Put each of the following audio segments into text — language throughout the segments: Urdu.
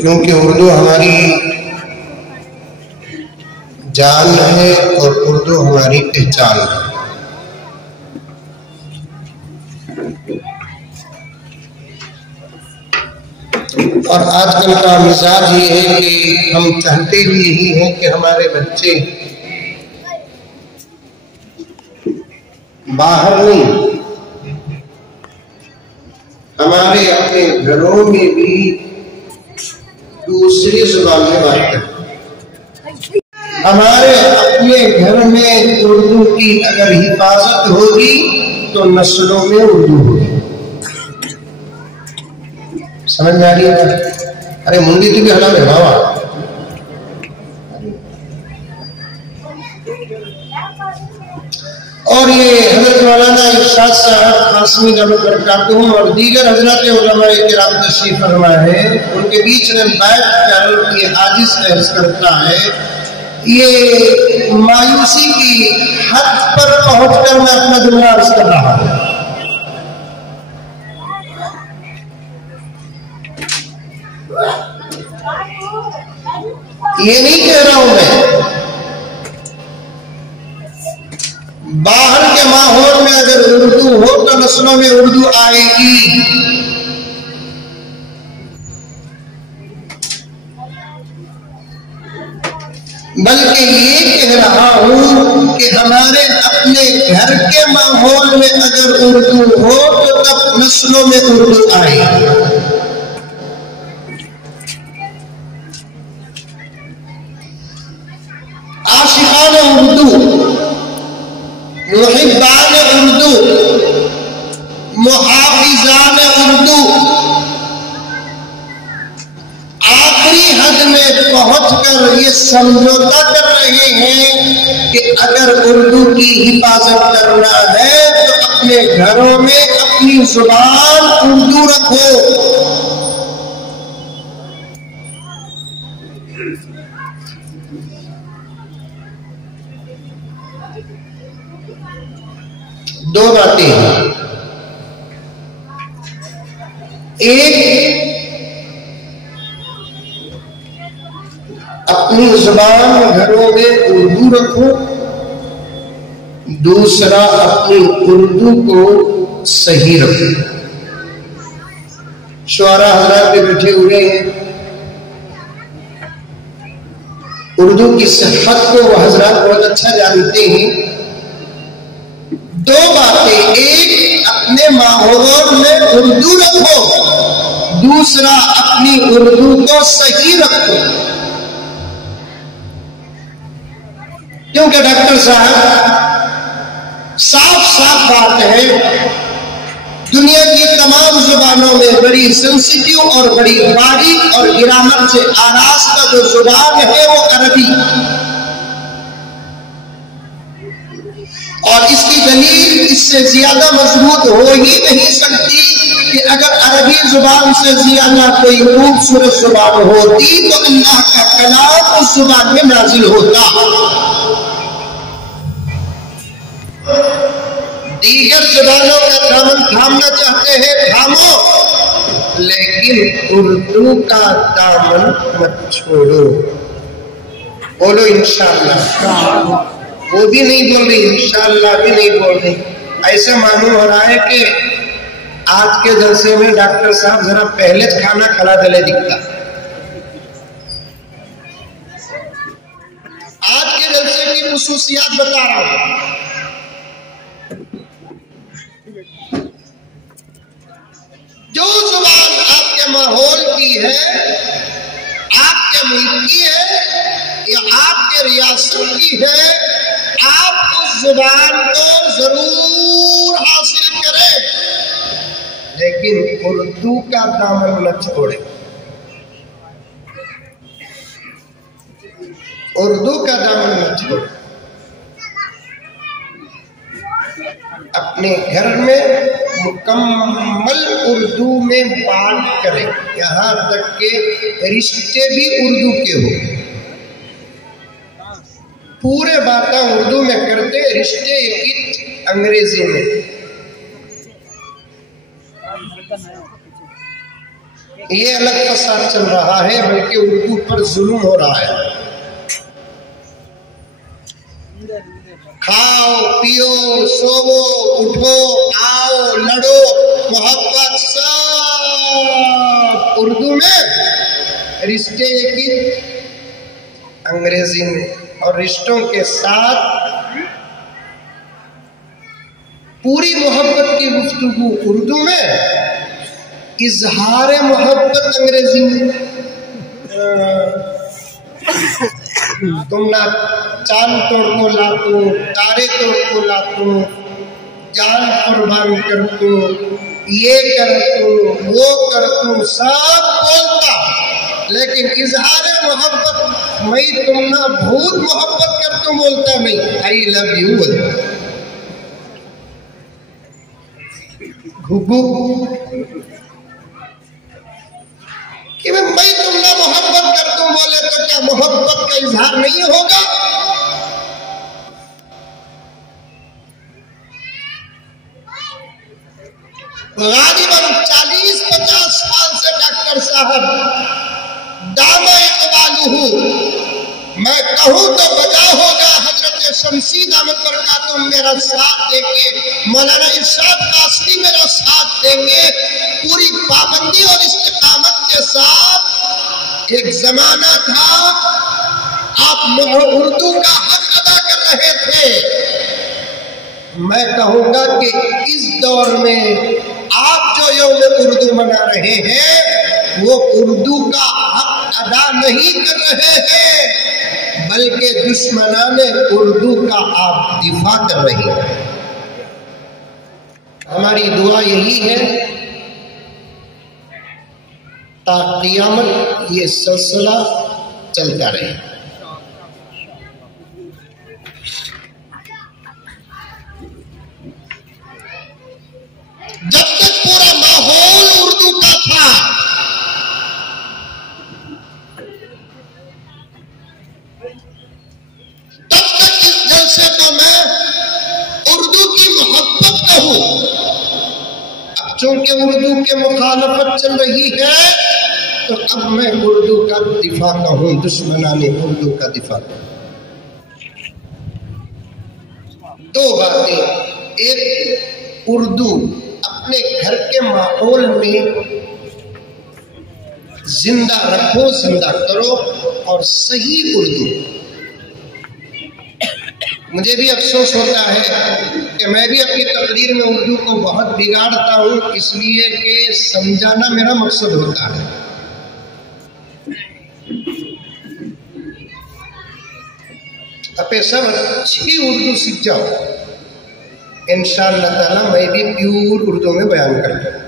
کیونکہ اردو ہماری جان ہے اور اردو ہماری پہچان ہے۔ اور آج کل کا مزاج یہ ہے کہ ہم چاہتے بھی یہی ہیں کہ ہمارے بچے باہر نہیں، ہمارے اپنے گھروں میں بھی دوسری زبان میں بات کریں۔ ہمارے اپنے گھر میں اردو کی اگر حفاظت ہوگی تو نسلوں میں اردو ہوگی۔ سمجھ میں آ رہی ہے؟ ارے منڈی تو بھی حلال ہے بابا۔ اور یہ حضرت مولانا ارشاد صاحب قاسمی دعوت برکاتہ اور دیگر حضرات علماء کرام تشریف فرما ہے، ان کے بیچ میں بیٹھ کر یہ عاجز عرض کرتا ہے، یہ مایوسی کی حد پر پہنچ کر میں اپنا جملہ عرض کر رہا ہوں۔ یہ نہیں کہہ رہا ہوں میں، باہر کے ماحول میں اگر اردو ہو تو نسلوں میں اردو آئے گی۔ بلکہ یہ کہہ رہا ہوں کہ ہمارے اپنے گھر کے ماحول میں اگر اردو ہو تو تب نسلوں میں اردو آئے گی۔ عاشقان اردو، محبان اردو، محافظان اردو آخری حد میں پہنچ کر یہ سمجھوتا کر رہے ہیں کہ اگر اردو کی حفاظت کرنا ہے تو اپنے گھروں میں اپنی زبان اردو رکھو۔ دو باتیں ہیں، ایک اپنی زبان گھروں میں اردو رکھو، دوسرا اپنی اردو کو صحیح رکھو۔ شعراء حضرات بھی بیٹھے ہوئے ہیں، اردو کی صحت کو وہ حضرات بہت اچھا جانتے ہیں۔ دو باتیں، ایک اپنے ماحول میں اردو رکھو، دوسرا اپنی اردو کو صحیح رکھو۔ کیونکہ ڈاکٹر صاحب صاف صاف بات ہے، دنیا کی تمام زبانوں میں بڑی سینسیٹیو اور بڑی باریک اور گرامر سے آراستہ جو زبان ہے وہ عربی، اور اس کی دلیل اس سے زیادہ مضبوط ہو ہی نہیں سکتی کہ اگر عربی زبان سے زیادہ کوئی خوبصورت زبان ہوتی تو اللہ کا کلام اس زبان میں نازل ہوتا۔ دیگر زبانوں کا دامن تھامنا چاہتے ہیں، تھامو، لیکن اردو کا دامن مت چھوڑو۔ بولو انشاءاللہ۔ وہ بھی نہیں بول رہی، انشاءاللہ بھی نہیں بول رہی۔ ایسا معلوم ہو رہا ہے کہ آج کے جلسے میں ڈاکٹر صاحب ذرا پہلے کھانا کھلا دلے دکھتا۔ آج کے جلسے کی خصوصیات بتا رہا ہوں۔ جو زبان آپ کے ماحول کی ہے، آپ کے ملک کی ہے یا آپ کے ریاست کی ہے، آپ اس زبان کو ضرور حاصل کریں، لیکن اردو کا دامن نہ چھوڑیں۔ اردو کا دامن نہ چھوڑیں۔ اپنے گھر میں مکمل اردو میں بات کریں، یہاں تک کہ رشتے بھی اردو کے ہو۔ پورے باتیں اردو میں کرتے، رشتے انگریزی میں۔ یہ الگ فساد چل رہا ہے، بلکہ اردو پر ظلم ہو رہا ہے۔ کھاؤ پیو سوو اٹھو آؤ لڑو محبت سب اردو میں، رشتے کی انگریزی میں، اور رشتوں کے ساتھ پوری محبت کی گفتگو اردو میں، اظہار محبت انگریزی میں۔ تم نہ چاند توڑ کو لاتو، تارے توڑ کو لاتو، جان قربان کر تو، یہ کر تو وہ کر تو، سب بولتا، لیکن اظہار محبت میں تم نہ بہت محبت کر تو بولتا نہیں، آئی لو یو بولتا۔ گھگو کہ میں تم نہ محبت کر تم بولے تو کیا محبت کا اظہار نہیں ہوگا؟ غالباً 40-50 سال سے ڈاکٹر صاحب دامہ اقبالہ، میں کہوں تو بجا ہوگا حضرت شمسی دامت برکاتہم میرا ساتھ دیں گے، مولانا ارشاد قاسمی میرا ساتھ دیں گے، پوری پابندی اور استقامت کے ساتھ۔ ایک زمانہ تھا آپ اردو کا حق ادا کر رہے تھے، میں کہوں گا کہ اس دور میں آپ جو یوم اردو منا رہے ہیں وہ اردو کا حق ادا نہیں کر رہے ہیں، بلکہ دشمنان اردو کا آپ دفاع کر رہے ہیں۔ ہماری دعا یہی ہے تا قیامت یہ سلسلہ چلتا رہے۔ جب تک پورا ماحول اردو کا تھا، تب تک اس جلسے کو میں اردو کی محبت کہوں۔ اب چونکہ اردو کے مخالفت چل رہی ہے تو اب میں اردو کا دفاع کہوں، دشمنان اردو کا دفاع کہوں۔ دو باتیں، ایک اردو اپنے گھر کے ماحول میں زندہ رکھو، زندہ کرو، اور صحیح اردو۔ مجھے بھی افسوس ہوتا ہے کہ میں بھی اپنی تقریر میں اردو کو بہت بگاڑتا ہوں، اس لیے کہ سمجھانا میرا مقصد ہوتا ہے۔ اپنے سب اچھی اردو سیکھ جاؤ، انشاءاللہ تعالیٰ میں بھی پیور اردو میں بیان کرتا ہوں،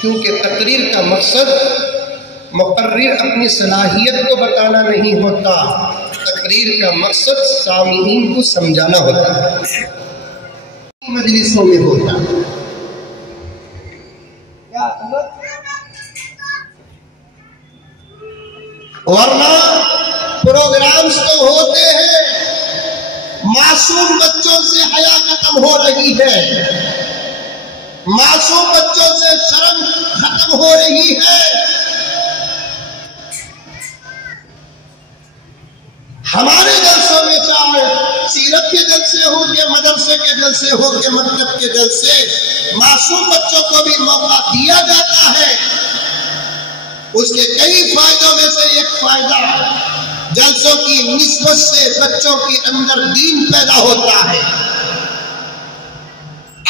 کیونکہ تقریر کا مقصد مقرر اپنی صلاحیت کو بتانا نہیں ہوتا، تقریر کا مقصد سامعین کو سمجھانا ہوتا ہے، مجلسوں میں ہوتا ہے۔ ورنہ پروگرامز تو ہوتے ہیں، معصوم بچوں سے حیا ختم ہو رہی ہے، معصوم بچوں سے شرم ختم ہو رہی ہے۔ ہمارے جلسوں میں چاہے سیرت کے جلسے ہو کے مدرسے کے جلسے ہو کے مکتب کے جلسے، معصوم بچوں کو بھی موقع دیا جاتا ہے۔ اس کے کئی فائدوں میں سے ایک فائدہ جلسوں کی نسبت سے بچوں کے اندر دین پیدا ہوتا ہے۔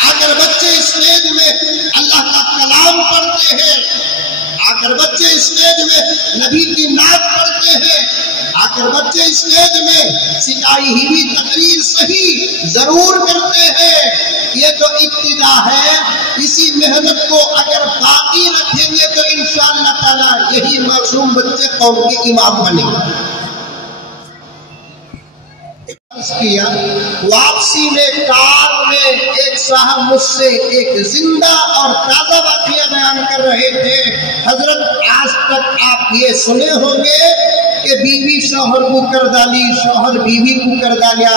اگر بچے اسٹیج میں اللہ کا کلام پڑھتے ہیں، اگر بچے اسٹیج میں نبی کی نعت پڑھتے ہیں، اگر بچے اسٹیج میں سکھائی ہوئی تقریر صحیح ضرور کرتے ہیں، یہ جو ابتدا ہے، اسی محنت کو اگر باقی رکھیں گے تو انشاءاللہ تعالیٰ یہی معصوم بچے قوم کے امام بنے گا۔ کیا واپسی میں کار میں ایک صاحب مجھ سے ایک زندہ اور تازہ واقعہ بیان کر رہے تھے۔ حضرت آج تک آپ یہ سنے ہوں گے کہ بیوی شوہر کو کر ڈالی، شوہر بیوی کو کر ڈالیا،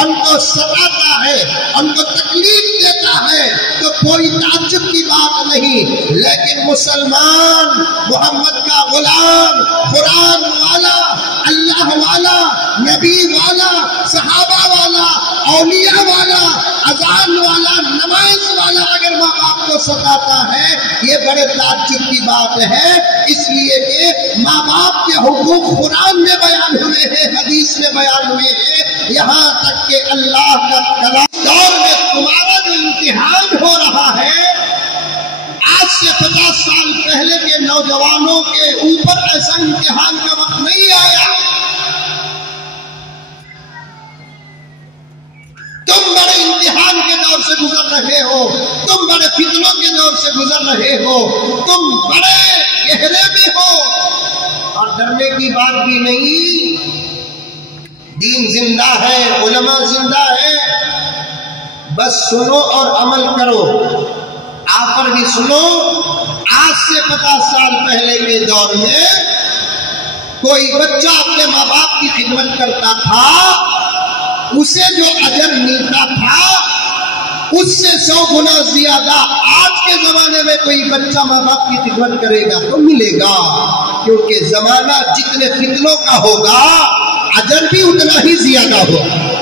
ان کو ستاتا ہے، ان کو تکلیف دیتا ہے، تو کوئی تعجب کی بات نہیں۔ لیکن مسلمان، محمد کا غلام، قرآن والا، اللہ والا، نبی والا، صحابہ والا، اولیاء والا، اذان والا، نماز والا اگر ماں باپ کو ستاتا ہے، یہ بڑے تعجب کی بات ہے، اس لیے کہ ماں باپ کے حقوق قرآن میں بیان ہوئے ہیں، حدیث میں بیان ہوئے ہیں، یہاں تک کہ اللہ کا کلام دور میں تمہارا جو امتحان ہو رہا ہے، آج سے 50 سال پہلے کے نوجوانوں کے اوپر ایسا امتحان کا وقت نہیں آیا۔ تم بڑے امتحان کے دور سے گزر رہے ہو، تم بڑے فتنوں کے دور سے گزر رہے ہو، تم بڑے گہرے میں ہو، اور ڈرنے کی بات بھی نہیں۔ دین زندہ ہے، علماء زندہ ہے، بس سنو اور عمل کرو۔ آپ پر بھی سنو، آج سے 50 سال پہلے کے دور میں کوئی بچہ اپنے ماں باپ کی خدمت کرتا تھا، اسے جو اجر ملتا تھا اس سے 100 گنا زیادہ آج کے زمانے میں کوئی بچہ ماں باپ کی خدمت کرے گا تو ملے گا، کیونکہ زمانہ جتنے فتنوں کا ہوگا اجر بھی اتنا ہی زیادہ ہوگا۔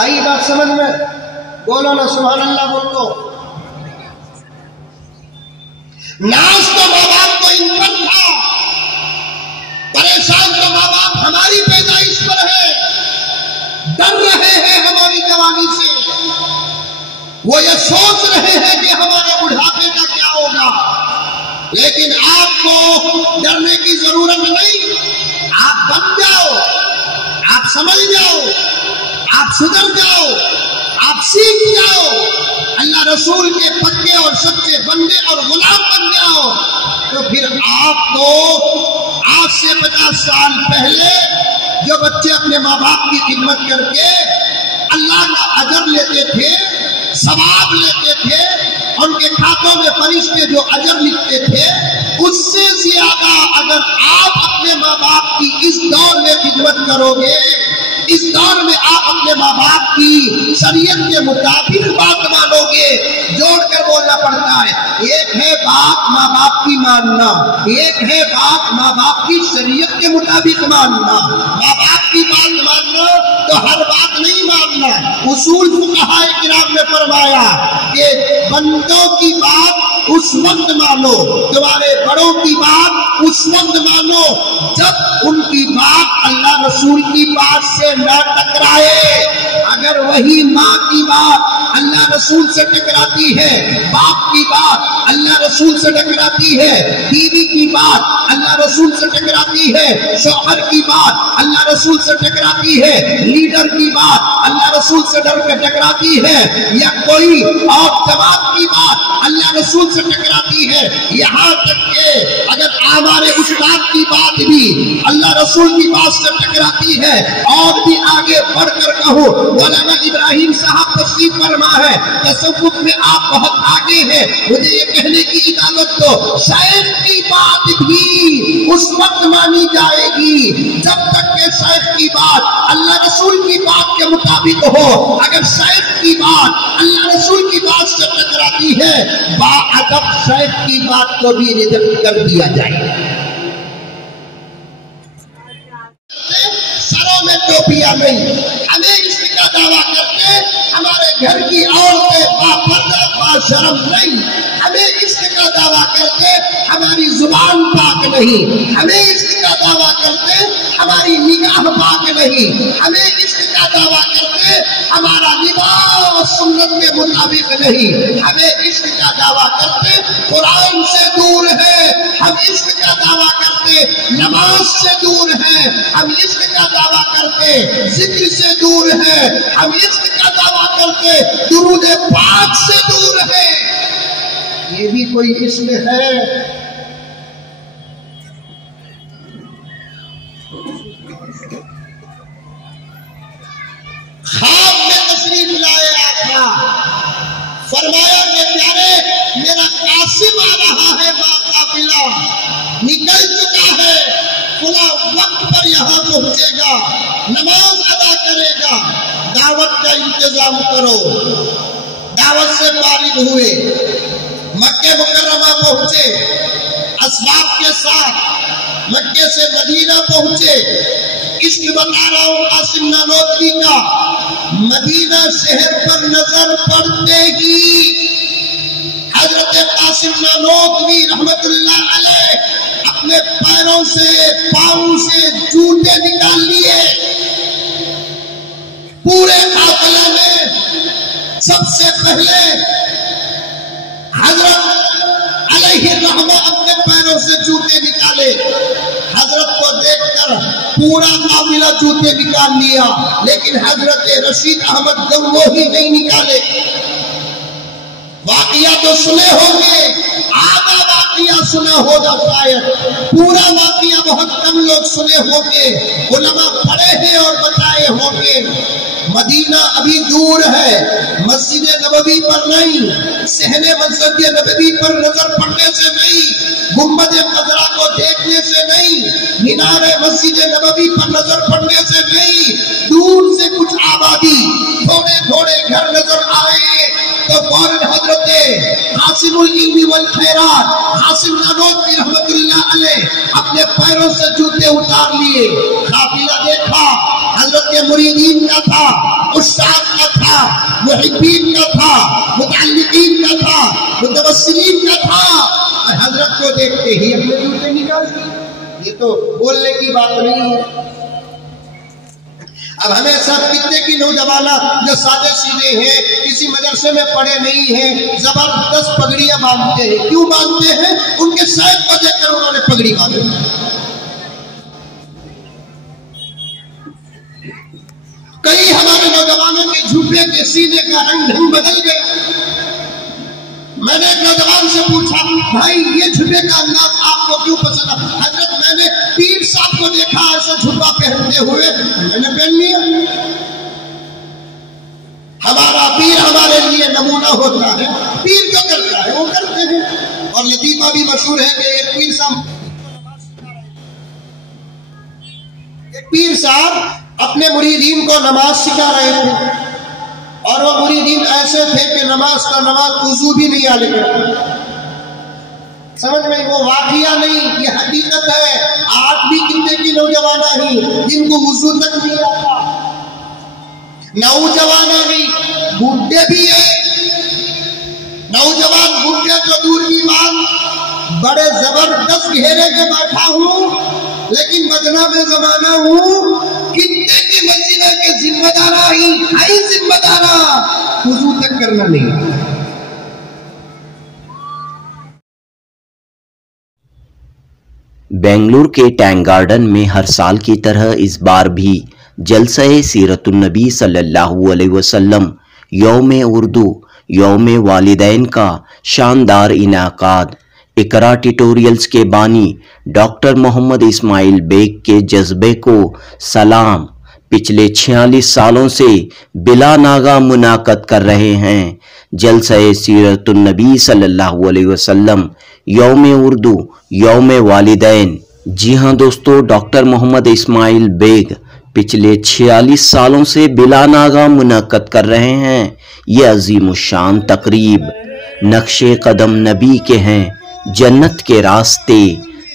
آئی بات سمجھ میں؟ بولو نا سبحان اللہ بول دو۔ ناز تو ماں باپ کو ان پر تھا، پریشان تو ماں باپ ہماری پیدائش پر ہے، ڈر رہے ہیں ہماری جوانی سے، وہ یہ سوچ رہے ہیں کہ ہمارے بڑھاپے کا کیا ہوگا۔ لیکن آپ کو ڈرنے کی ضرورت نہیں، آپ بن جاؤ، آپ سمجھ جاؤ، آپ سدھر جاؤ، آپ سیکھ جاؤ، اللہ رسول کے پکے اور سچے بندے اور غلام بن جاؤ، تو پھر آپ کو آج سے 50 سال پہلے جو بچے اپنے ماں باپ کی خدمت کر کے اللہ کا اجر لیتے تھے، ثواب لیتے تھے، ان کے کھاتوں میں فرشتے جو اجر لکھتے تھے، اس سے زیادہ اگر آپ اپنے ماں باپ کی اس دور میں خدمت کرو گے، اس دور میں آپ اپنے ماں باپ کی شریعت کے مطابق بات مانو گے۔ جوڑ کر بولنا پڑتا ہے، ایک ہے بات ماں باپ کی ماننا، ایک ہے بات ماں باپ کی شریعت کے مطابق ماننا۔ ماں باپ کی بات ماننا تو ہر بات نہیں ماننا۔ اصول فقہاء کرام نے فرمایا کہ بندوں کی بات اس وقت مانو، تمہارے بڑوں کی بات اس وقت مانو جب ان کی بات اللہ رسول کی بات سے نہ ٹکرائے۔ اگر وہی ماں کی بات اللہ رسول سے ٹکراتی ہے، باپ کی بات اللہ رسول سے ٹکراتی ہے، بیوی کی بات اللہ رسول سے ٹکراتی ہے، شوہر کی بات اللہ رسول سے ٹکراتی ہے، لیڈر کی بات اللہ رسول سے ٹکراتی ہے، یا کوئی اور جماعت کی بات اللہ رسول سے ٹکراتی ہے، یہاں تک کہ اگر ہمارے استاد کی بات بھی اللہ رسول کی بات سے ٹکراتی ہے، اور بھی آگے بڑھ کر کہو، مولانا ابراہیم صاحب تشریف فرما ہے، تصوف میں آپ بہت آگے ہیں، مجھے یہ کہنے کی اجازت دو، شیخ کی بات بھی اس وقت مانی جائے گی جب تک کہ شیخ کی بات اللہ رسول کی بات کے مطابق ہو۔ اگر شیخ کی بات اللہ رسول کی بات سے ٹکراتی ہے، باادب شیخ کی بات کو بھی ریجیکٹ کر دیا جائے۔ سروں میں ٹوپیاں نہیں، ہمیں اس کا دعویٰ کرتے ہمارے گھر کی عورتیں باپردہ باشرم نہیں، ہمیں اس کا دعویٰ کرتے ہماری زبان پاک نہیں، ہمیں اس کا دعویٰ کرتے ہماری نگاہ پاک نہیں، ہمیں اس کا دعویٰ کرتے ہمارا لباس سنت کے مطابق نہیں، ہمیں اس کا دعویٰ کرتے قرآن سے دور ہے، ہم اس کا دعویٰ کرتے نماز سے دور ہے، ہم اس کا دعویٰ کرتے ذکر سے دور ہے، ہم اس کا دعویٰ کرتے درود پاک سے دور ہے۔ یہ بھی کوئی اسم ہے؟ خواب میں تشریف لائے آقا، فرمایا کہ پیارے میرا قاسم آ رہا ہے، قافلہ نکل چکا ہے، فلاں وقت پر یہاں پہنچے گا، نماز ادا کرے گا، دعوت کا انتظام کرو۔ دعوت سے فارغ ہوئے، مکہ مکرمہ پہنچے، اسباب کے ساتھ مکے سے مدینہ پہنچے۔ عشق بتا رہا ہوں قاسم نانوتوی کا، مدینہ شہر پر نظر پڑتے ہی حضرت قاسم نانوتوی رحمت اللہ علیہ اپنے پیروں سے پاؤں سے جوتے نکال لیے۔ پورے قافلے میں سب سے پہلے حضرت علیہ الرحمہ اپنے پیروں سے جوتے نکالے۔ حضرت کو دیکھ کر پورا قافلہ جوتے نکال لیا، لیکن حضرت رشید احمد گنگوہی نہیں نکالے۔ واقعہ تو سنے ہوں گے، آدھا واقعہ سنا ہوگا شاید، پورا واقعہ بہت کم لوگ سنے ہوں گے، علماء پڑھے ہیں اور بتائے ہوں گے۔ مدینہ ابھی دور ہے، مسجد نبوی پر نہیں، صحن مسجد نبوی پر نظر پڑنے سے نہیں، گنبد خضرا کو دیکھنے سے نہیں، مینار مسجد نبوی پر نظر پڑنے سے نہیں، دور سے کچھ آبادی، تھوڑے تھوڑے گھر نظر آئے تو فوراً حضرت قاسم العلم والخیرات قاسم نانوتوی رحمت اللہ علیہ اپنے پیروں سے جوتے اتار لیے۔ قافلہ دیکھا، حضرت کے مریدین کا تھا، استاد کا تھا، محبین کا تھا، متعلقین کا تھا، متوسلین کا تھا، اور حضرت کو دیکھتے ہی اپنے جوتے نکال دیے۔ یہ تو بولنے کی بات نہیں ہے۔ اب ہمیں سب کتنے کی نوجوانہ جو سادے سیدھے ہیں، کسی مدرسے میں پڑھے نہیں ہیں، زبردست پگڑیاں باندھتے ہیں۔ کیوں باندھتے ہیں؟ ان کے شاید کو دیکھ کر انہوں نے پگڑی باندھی۔ کئی ہمارے نوجوانوں کے جھوپے کے سینے کا رنگ ڈھنگ بدل گئے۔ میں نے ایک نوجوان سے پوچھا، بھائی یہ جھوپے کا انداز آپ کو کیوں پسند ہے؟ حضرت میں نے پیر صاحب کو دیکھا ایسا جھوپا پہنتے ہوئے، میں نے پہن لیا۔ ہمارا پیر ہمارے لیے نمونہ ہوتا ہے، پیر جو کرتا ہے وہ کرتے ہیں۔ اور لطیفہ بھی مشہور ہے کہ ایک پیر صاحب اپنے مریدین کو نماز سکھا رہے تھے، اور وہ مریدین ایسے تھے کہ نماز وضو بھی نہیں آنے کرتے۔ سمجھ میں وہ واقعہ نہیں، یہ حقیقت ہے۔ آج بھی کتنے کی نوجوانہ ہی جن کو وضو تک نہیں آتا، نوجوانہ نہیں، بوڑھے بھی ہیں۔ نوجوان بوڑھے تو دور کی بات، بڑے زبردست گھیرے کے بیٹھا ہوں، لیکن بدنام زمانہ ہوں۔ کتنے کی مسجد کے ذمہ دارہ ہی ہے، ذمہ دارہ وضو تک کرنا نہیں۔ بنگلور کے ٹینک گارڈن میں ہر سال کی طرح اس بار بھی جلسہ سیرت النبی صلی اللہ علیہ وسلم یوم اردو یوم والدین کا شاندار انعقاد۔ اقرا ٹیٹوریلز کے بانی ڈاکٹر محمد اسماعیل بیگ کے جذبے کو سلام۔ پچھلے 46 سالوں سے بلا ناغہ منعقد کر رہے ہیں جلسہ سیرت النبی صلی اللہ علیہ وسلم یوم اردو یوم والدین۔ جی ہاں دوستو، ڈاکٹر محمد اسماعیل بیگ پچھلے 46 سالوں سے بلا ناغہ منعقد کر رہے ہیں یہ عظیم الشان تقریب۔ نقش قدم نبی کے ہیں جنت کے راستے،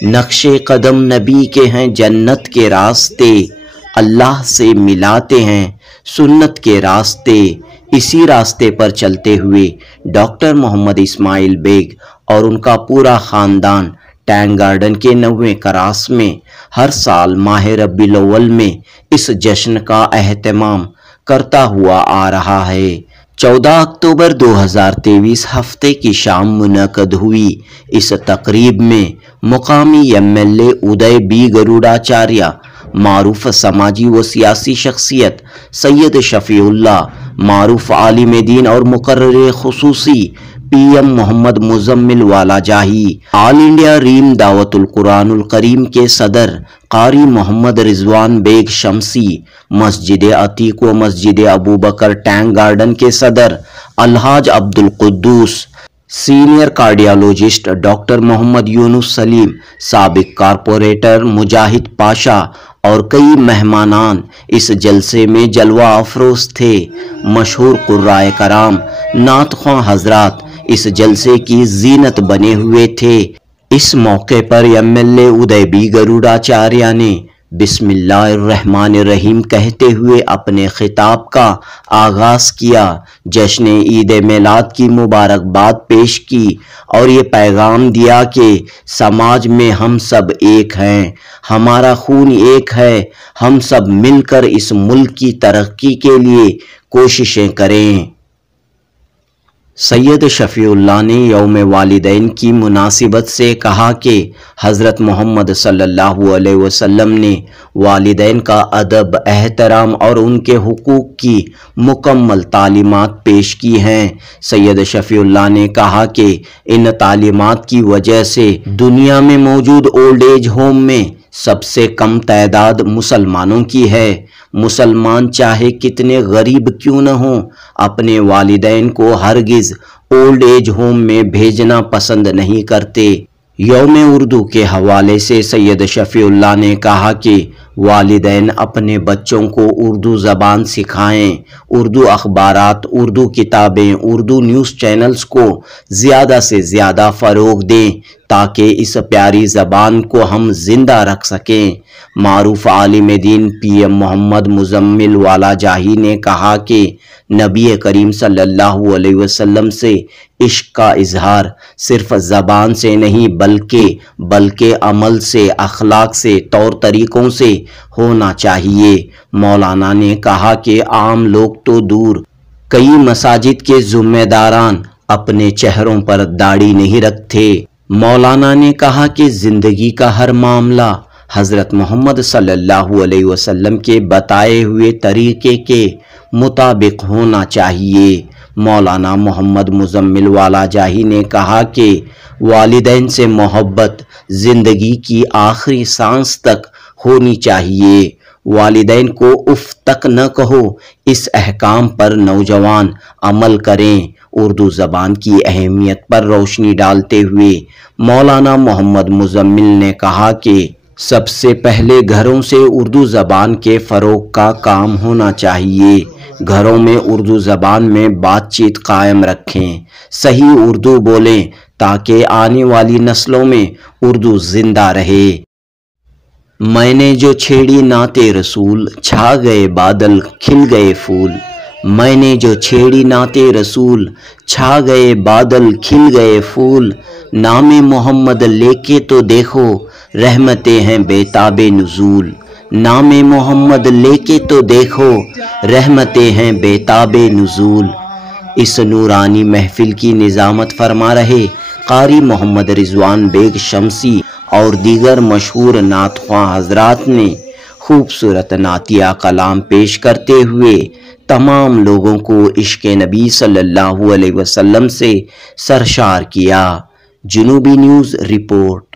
نقش قدم نبی کے ہیں جنت کے راستے، اللہ سے ملاتے ہیں سنت کے راستے۔ اسی راستے پر چلتے ہوئے ڈاکٹر محمد اسماعیل بیگ اور ان کا پورا خاندان ٹینک گارڈن کے 9ویں کراس میں ہر سال ماہ ربیع الاول میں اس جشن کا اہتمام کرتا ہوا آ رہا ہے۔ 14 اکتوبر 2023 ہفتے کی شام منعقد ہوئی اس تقریب میں مقامی MLA ادے بی گروڈاچاریہ، معروف سماجی و سیاسی شخصیت سید شفیع اللہ، معروف عالم دین اور مقرر خصوصی PM محمد مزمل والا جاہی، آل انڈیا ریم دعوت القرآن الکریم کے صدر قاری محمد رضوان بیگ شمسی، مسجد عتیق و مسجد ابوبکر ٹینک گارڈن کے صدر الحاج عبد القدوس، سینئر کارڈیالوجسٹ ڈاکٹر محمد یونس سلیم، سابق کارپوریٹر مجاہد پاشا اور کئی مہمانان اس جلسے میں جلوہ افروز تھے۔ مشہور قرائے کرام، نعت خواں حضرات اس جلسے کی زینت بنے ہوئے تھے۔ اس موقع پر MLA ادے بی گروڈاچاریہ نے بسم اللہ الرحمن الرحیم کہتے ہوئے اپنے خطاب کا آغاز کیا۔ جشن عید میلاد کی مبارکباد پیش کی اور یہ پیغام دیا کہ سماج میں ہم سب ایک ہیں، ہمارا خون ایک ہے، ہم سب مل کر اس ملک کی ترقی کے لیے کوششیں کریں۔ سید شفیع اللہ نے یوم والدین کی مناسبت سے کہا کہ حضرت محمد صلی اللہ علیہ وسلم نے والدین کا ادب، احترام اور ان کے حقوق کی مکمل تعلیمات پیش کی ہیں۔ سید شفیع اللہ نے کہا کہ ان تعلیمات کی وجہ سے دنیا میں موجود اولڈ ایج ہوم میں سب سے کم تعداد مسلمانوں کی ہے۔ مسلمان چاہے کتنے غریب کیوں نہ ہوں، اپنے والدین کو ہرگز اولڈ ایج ہوم میں بھیجنا پسند نہیں کرتے۔ یوم اردو کے حوالے سے سید شفیع اللہ نے کہا کہ والدین اپنے بچوں کو اردو زبان سکھائیں، اردو اخبارات، اردو کتابیں، اردو نیوز چینلز کو زیادہ سے زیادہ فروغ دیں تاکہ اس پیاری زبان کو ہم زندہ رکھ سکیں۔ معروف عالم دین PM محمد مزمل والا جاہی نے کہا کہ نبی کریم صلی اللہ علیہ وسلم سے عشق کا اظہار صرف زبان سے نہیں بلکہ عمل سے، اخلاق سے، طور طریقوں سے ہونا چاہیے۔ مولانا نے کہا کہ عام لوگ تو دور، کئی مساجد کے ذمہ داران اپنے چہروں پر داڑھی نہیں رکھتے۔ مولانا نے کہا کہ زندگی کا ہر معاملہ حضرت محمد صلی اللہ علیہ وسلم کے بتائے ہوئے طریقے کے مطابق ہونا چاہیے۔ مولانا محمد مزمل والا جاہی نے کہا کہ والدین سے محبت زندگی کی آخری سانس تک ہونی چاہیے۔ والدین کو اف تک نہ کہو، اس احکام پر نوجوان عمل کریں۔ اردو زبان کی اہمیت پر روشنی ڈالتے ہوئے مولانا محمد مزمل نے کہا کہ سب سے پہلے گھروں سے اردو زبان کے فروغ کا کام ہونا چاہیے۔ گھروں میں اردو زبان میں بات چیت قائم رکھیں، صحیح اردو بولیں تاکہ آنے والی نسلوں میں اردو زندہ رہے۔ میں نے جو چھیڑی نعت رسول، چھا گئے بادل کھل گئے پھول۔ میں نے جو چھیڑی نعت رسول، چھا گئے بادل کھل گئے پھول۔ نام محمد لے کے تو دیکھو، رحمتیں ہیں بےتاب نزول۔ نام محمد لے کے تو دیکھو، رحمتیں ہیں بےتاب نزول۔ اس نورانی محفل کی نظامت فرما رہے قاری محمد رضوان بیگ شمسی اور دیگر مشہور نعت خواں حضرات نے خوبصورت نعتیہ کلام پیش کرتے ہوئے تمام لوگوں کو عشق نبی صلی اللہ علیہ وسلم سے سرشار کیا۔ جنوبی نیوز رپورٹ۔